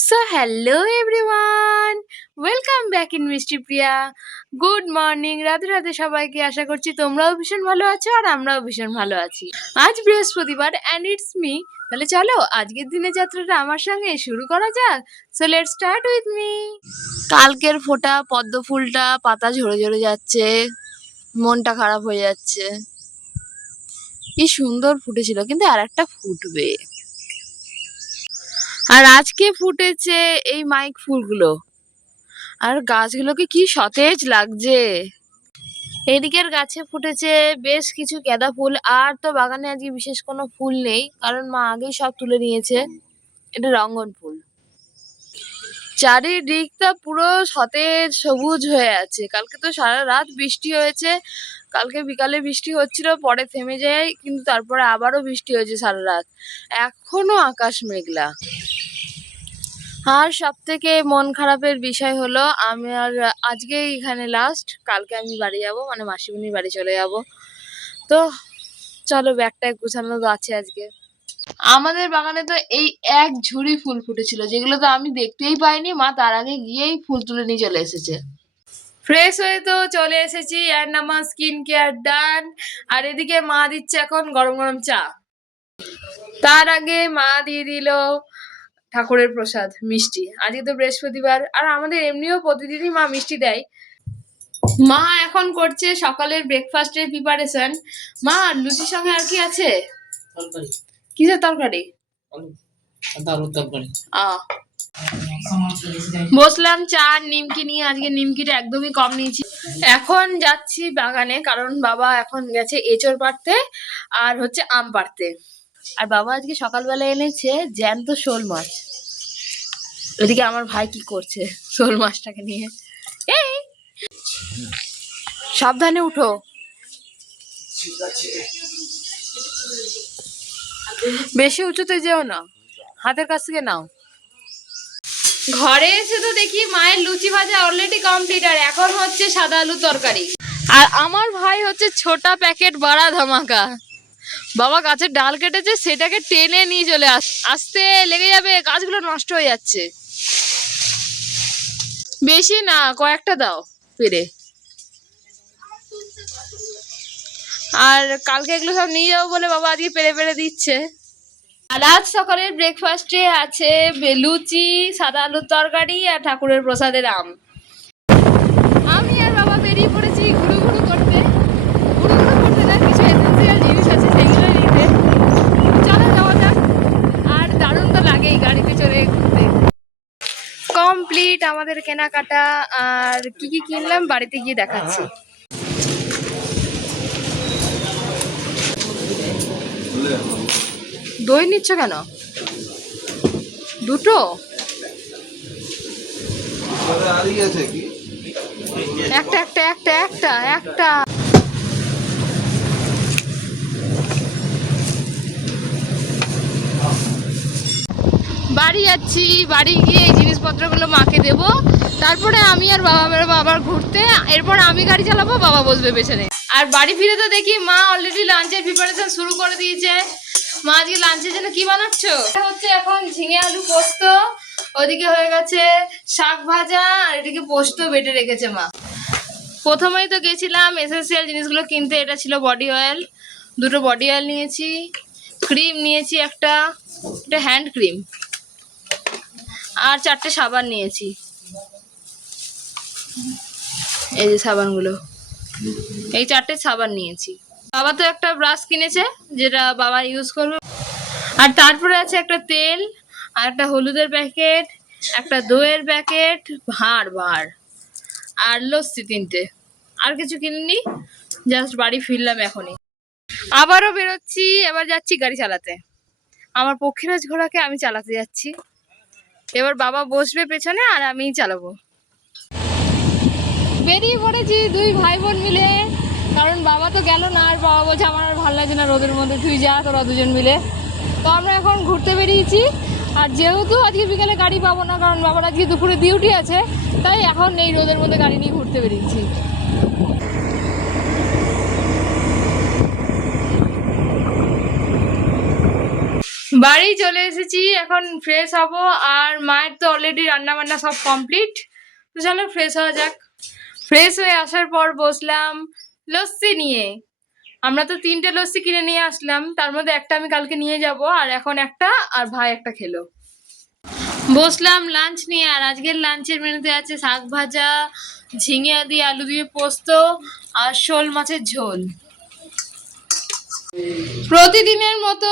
So hello everyone, welcome back in মিষ্টি প্রিয়া। Good morning, Radhe Radhe সবাইকে। আশা করছি তোমরাও ভীষণ ভালো আছো আর আমরাও ভীষণ ভালো আছি। আজ বৃহস্পতিবার অ্যান্ড ইটস মি। তাহলে চলো আজকের দিনের যাত্রাটা আমার সঙ্গে শুরু করা যাক। So let's start with me. কালকের ফোটা পদ্ম ফুলটা পাতা ঝরে ঝরে যাচ্ছে, মনটা খারাপ হয়ে যাচ্ছে। কি সুন্দর ফুটেছিল, কিন্তু আর একটা ফুটবে। আর আজকে ফুটেছে এই মাইক ফুলগুলো, আর গাছগুলোকে কি সতেজ লাগছে। এদিকের গাছে ফুটেছে বেশ কিছু গাঁদা ফুল। আর তো বাগানে আজকে বিশেষ কোনো ফুল নেই, কারণ মা আগেই সব তুলে নিয়েছে। এটা রঙ্গন ফুল। চারিদিকটা পুরো সতেজ সবুজ হয়ে আছে। কালকে তো সারা রাত বৃষ্টি হয়েছে। কালকে বিকালে বৃষ্টি হচ্ছিল, পরে থেমে যায়, কিন্তু তারপরে আবারও বৃষ্টি হয়েছে সারা রাত। এখনো আকাশ মেঘলা। আর সব থেকে মন খারাপের বিষয় হলো আমার আজকে এখানে লাস্ট, কালকে আমি বাড়ি যাব, মানে মাসিমণির বাড়ি চলে যাব। তো চলো ব্যাগটা গুছানো তো আছে আজকে। আমাদের বাগানে তো এই এক ঝুড়ি ফুল ফুটেছিল, যেগুলো তো আমি দেখতেই পাইনি। মা তার আগে গিয়েই ফুল তুলে নিয়ে চলে এসেছে। ফ্রেশ হয়ে তো চলে এসেছি, অ্যান্ড আমার স্কিন কেয়ার ডান। আর এদিকে মা দিচ্ছে এখন গরম গরম চা। তার আগে মা দিয়ে দিল ঠাকুরের প্রসাদ মিষ্টি। আজকে তো বৃহস্পতিবার, আর আমাদের এমনিও প্রতিদিনই মা মিষ্টি দেয়। মা এখন করছে সকালের ব্রেকফাস্টের প্রিপারেশন। মা, লুচির সঙ্গে আর কি আছে? তরকারি। কিসের তরকারি? আলুর তরকারি। বসলাম চা আর নিমকি নিয়ে। আজকে নিমকিটা একদমই কম নিয়েছি। এখন যাচ্ছি বাগানে, কারণ বাবা এখন গেছে এঁচড় পাড়তে আর হচ্ছে আম পাড়তে। আর বাবা আজকে সকালবেলা এনেছে জ্যান্ত শোল মাছ। ওদিকে আমার ভাই কি করছে শোল মাছটাকে নিয়ে। এই সাবধানে উঠো। বেশি উঁচুতে যেও না, হাতের কাছ থেকে নাও। ঘরে এসে তো দেখি মায়ের লুচি ভাজা অলরেডি কমপ্লিট, আর এখন হচ্ছে সাদা আলুর তরকারি। আর আমার ভাই হচ্ছে ছোটা প্যাকেট বড়া ধামাকা। বাবা গাছের ডাল কেটেছে, সেটাকে টেনে নিয়ে চলে আসতে লেগে যাবে, গাছগুলো নষ্ট হয়ে যাচ্ছে। বেশি না, কয়েকটা দাও পেরে। আর কালকে এগুলো সব নিয়ে যাবো বলে বাবা আজকে পেরে পেরে দিচ্ছে। আর আজ সকালের ব্রেকফাস্টে আছে লুচি, সাদা আলুর তরকারি আর ঠাকুরের প্রসাদের আম। আমি আর বাবা বেরিয়ে পড়েছি ঘুরু ঘুরু করতে। ঘুরু ঘুরু করতে না, কিছু এসেন্সিয়াল জিনিস আছে সেগুলো নিতে। চলো যাওয়া যাক। আর দারুণ তো লাগেই গাড়িতে চড়ে ঘুরতে। কমপ্লিট আমাদের কেনাকাটা। আর কি কি কিনলাম বাড়িতে গিয়ে দেখাচ্ছি। দই নিচ্ছ কেন? দুটো? একটা একটা একটা একটা একটা বাড়ি যাচ্ছি। বাড়ি গিয়ে এই জিনিসপত্রগুলো মাকে দেবো, তারপরে আমি আর বাবা বেরোবো আবার ঘুরতে। এরপর আমি গাড়ি চালাবো, বাবা বসবে পেছনে। আর বাড়ি ফিরে তো দেখি মা অলরেডি লাঞ্চের প্রিপারেশন শুরু করে দিয়েছে। মা আজকে লাঞ্চের জন্য কি বানাচ্ছ? হচ্ছে এখন ঝিঙে আলু পোস্ত, ওদিকে হয়ে গেছে শাক ভাজা, আর এদিকে পোস্ত বেটে রেখেছে মা। প্রথমেই তো গেছিলাম এসেন্সিয়াল জিনিসগুলো কিনতে। এটা ছিল বডি অয়েল, দুটো বডি অয়েল নিয়েছি। ক্রিম নিয়েছি একটা, এটা হ্যান্ড ক্রিম। আর 4টে সাবান নিয়েছি। এই যে সাবানগুলো, এই 4টে সাবান নিয়েছি। বাবা তো একটা ব্রাশ কিনেছে, যেটা বাবা ইউজ করবে। আর তারপরে আছে একটা তেল, আর একটা হলুদের প্যাকেট, একটা দইয়ের প্যাকেট, ভাঁড় আর লস্যি 3টে। আর কিছু কিনিনি, জাস্ট বাড়ি ফিরলাম এখনই। আবারও বেরোচ্ছি, এবার যাচ্ছি গাড়ি চালাতে। আমার পক্ষীরাজ ঘোড়াকে আমি চালাতে যাচ্ছি। এবার বাবা বসবে পেছনে আর আমিই চালাবো। বেরিয়ে পড়েছি দুই ভাই বোন মিলে, কারণ বাবা তো গেল না। আর বাবা বলছে আমার আর ভালো লাগছে না রোদের মধ্যে, তুই যা, তোরা দুজন মিলে। তো আমরা এখন ঘুরতে বেরিয়েছি। আর যেহেতু আজকে বিকেলে গাড়ি পাবো না, কারণ বাবার আজকে দুপুরে ডিউটি আছে, তাই এখন এই রোদের মধ্যে গাড়ি নিয়ে ঘুরতে বেরিয়েছি। বাড়ি চলে এসেছি, এখন ফ্রেশ হব। আর মায়ের তো অলরেডি রান্না বান্না সব কমপ্লিট। তো চলো ফ্রেশ হওয়া যাক। ফ্রেশ হয়ে আসার পর বসলাম লস্যি নিয়ে। আমরা তো 3টে লস্যি কিনে নিয়ে আসলাম, তার মধ্যে একটা আমি কালকে নিয়ে যাব, আর এখন একটা, আর ভাই একটা খেলো। বসলাম লাঞ্চ নিয়ে, আর আজকের লাঞ্চের মেনুতে আছে শাক ভাজা, ঝিঙে দিয়ে আলু দিয়ে পোস্ত, আর শোল মাছের ঝোল। প্রতিদিনের মতো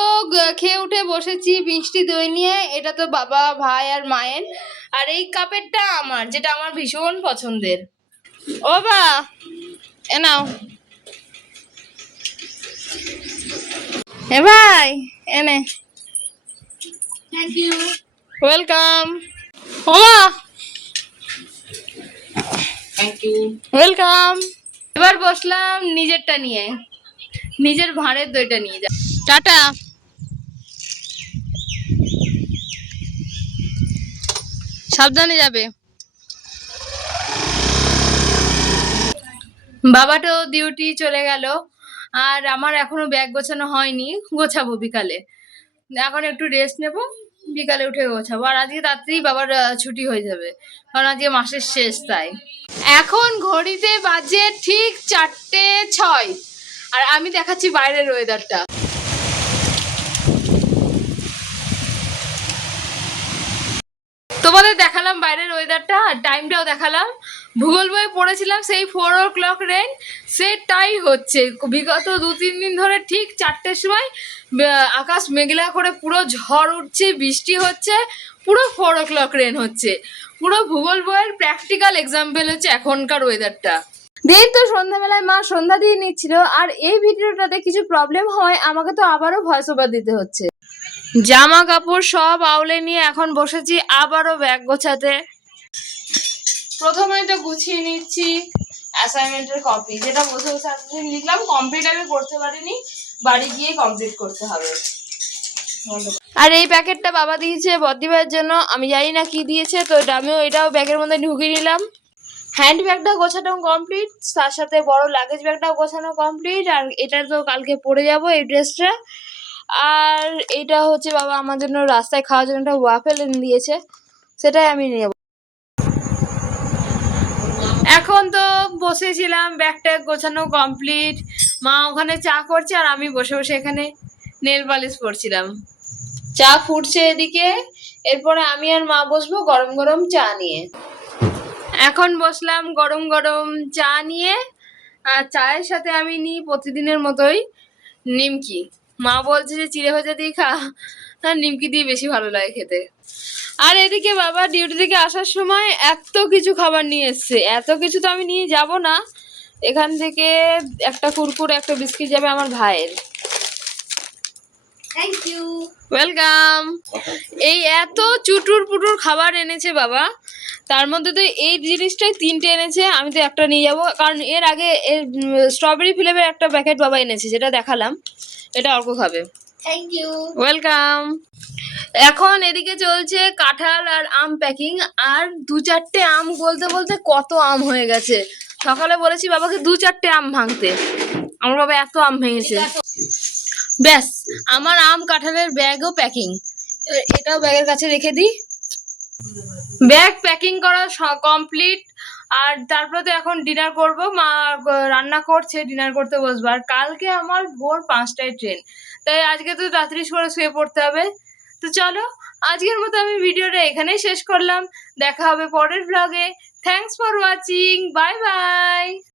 খেয়ে উঠে বসেছি মিষ্টি দই নিয়ে। এটা তো বাবা, ভাই আর মায়ের, আর এই কাপেরটা আমার, যেটা আমার ভীষণ পছন্দের। ও বা, এ নাও। এ ভাই, এনে। Thank you. ওয়েলকাম। ও মা, থ্যাংক ইউ। ওয়েলকাম। এবার বসলাম নিজেরটা নিয়ে, নিজের ভাঁড়ের দইটা নিয়ে যা। টাটা। সাবধানে যাবে। বাবাটাও ডিউটি চলে গেল, আর আমার এখনো ব্যাগ গোছানো হয়নি, গোছাবো বিকালে। এখন একটু রেস্ট নেব, বিকালে উঠে গোছাবো। আর আজকে রাত্রেই বাবার ছুটি হয়ে যাবে, কারণ আজকে মাসের শেষ। তাই এখন ঘড়িতে বাজে ঠিক 4:06, আর আমি দেখাচ্ছি বাইরের ওয়েদারটা। তোমাদের দেখালাম বাইরের ওয়েদারটা, আর টাইমটাও দেখালাম। ভূগোল বইয়ে পড়েছিলাম সেই 4 o'clock রেন, সেটাই হচ্ছে। বিগত 2-3 দিন ধরে ঠিক 4টের সময় আকাশ মেঘলা করে পুরো ঝড় উঠছে, বৃষ্টি হচ্ছে, পুরো 4 o'clock রেন হচ্ছে। পুরো ভূগোল বইয়ের প্র্যাকটিক্যাল এক্সাম্পল হচ্ছে এখনকার ওয়েদারটা। দেখ তো সন্ধ্যাবেলায় মা সন্ধ্যা দিয়ে নিচ্ছিল, আর এই ভিডিওটাতে কিছু প্রবলেম হয়, আমাকে তো আবারও ভয়েস ওভার দিতে হচ্ছে। জামা কাপড় সব আউলে নিয়ে এখন বসেছি আবারও ব্যাগ গোছাতে। প্রথমে তো গুছিয়ে নিচ্ছি অ্যাসাইনমেন্টের কপি, যেটা বসে বসে এতদিন লিখলাম, কমপ্লিট আমি করতে পারিনি, বাড়ি গিয়ে কমপ্লিট করতে হবে। আর এই প্যাকেটটা বাবা দিয়েছে বদ্দি ভাইয়ের জন্য, আমি জানি না কি দিয়েছে, তো আমিও এটাও ব্যাগের মধ্যে ঢুকিয়ে নিলাম। হ্যান্ড ব্যাগটাও গোছানো কমপ্লিট, তার সাথে বড় লাগেজ ব্যাগটাও গোছানো কমপ্লিট। আর এটা তো কালকে পরে যাব এই ড্রেসটা। আর এটা হচ্ছে বাবা আমার জন্য রাস্তায় খাওয়ার জন্য একটা ওয়াফেল এনে দিয়েছে, সেটাই আমি নেব। এখন তো বসেছিলাম, ব্যাগ ট্যাগ গোছানো কমপ্লিট, মা ওখানে চা করছে, আর আমি বসে বসে এখানে নেল পালিশ করছিলাম। চা ফুটছে এদিকে, এরপরে আমি আর মা বসবো গরম গরম চা নিয়ে। এখন বসলাম গরম গরম চা নিয়ে, আর চায়ের সাথে আমি নিই প্রতিদিনের মতোই নিমকি। মা বলছে যে চিড়ে ভাজা দিয়ে খা, আর নিমকি দিয়ে বেশি ভালো লাগে খেতে। আর এদিকে বাবা ডিউটি থেকে আসার সময় এত কিছু খাবার নিয়ে এসছে, এত কিছু তো আমি নিয়ে যাব না। এখান থেকে একটা কুরকুর, একটা বিস্কিট যাবে আমার ভাইয়ের। Thank you. ওয়েলকাম। এই এত চুটুর পুটুর খাবার এনেছে বাবা, তার মধ্যে তো এই জিনিসটাই 3টে এনেছে, আমি তো একটা নিয়ে যাব, কারণ এর আগে স্ট্রবেরি ফ্লেভার একটা প্যাকেট বাবা এনেছে, যেটা দেখালাম, এটা অর্ক খাবে। Thank you. ওয়েলকাম। এখন এদিকে চলছে কাঁঠাল আর আম প্যাকিং, আর 2-4টে আম বলতে বলতে কত আম হয়ে গেছে। সকালে বলেছি বাবাকে 2-4টে আম ভাঙতে, আমার বাবা এত আম ভেঙেছে। ব্যাস, আমার আম কাঁঠালের ব্যাগও প্যাকিং, এটাও ব্যাগের কাছে রেখে দিই। ব্যাগ প্যাকিং করা কমপ্লিট, আর তারপরে তো এখন ডিনার করব, মা রান্না করছে, ডিনার করতে বসবো। আর কালকে আমার ভোর 5টায় ট্রেন, তাই আজকে তো রাত্রি করে শুয়ে পড়তে হবে। তো চলো, আজকের মতো আমি ভিডিওটা এখানেই শেষ করলাম, দেখা হবে পরের ব্লগে। Thanks for watching, bye bye.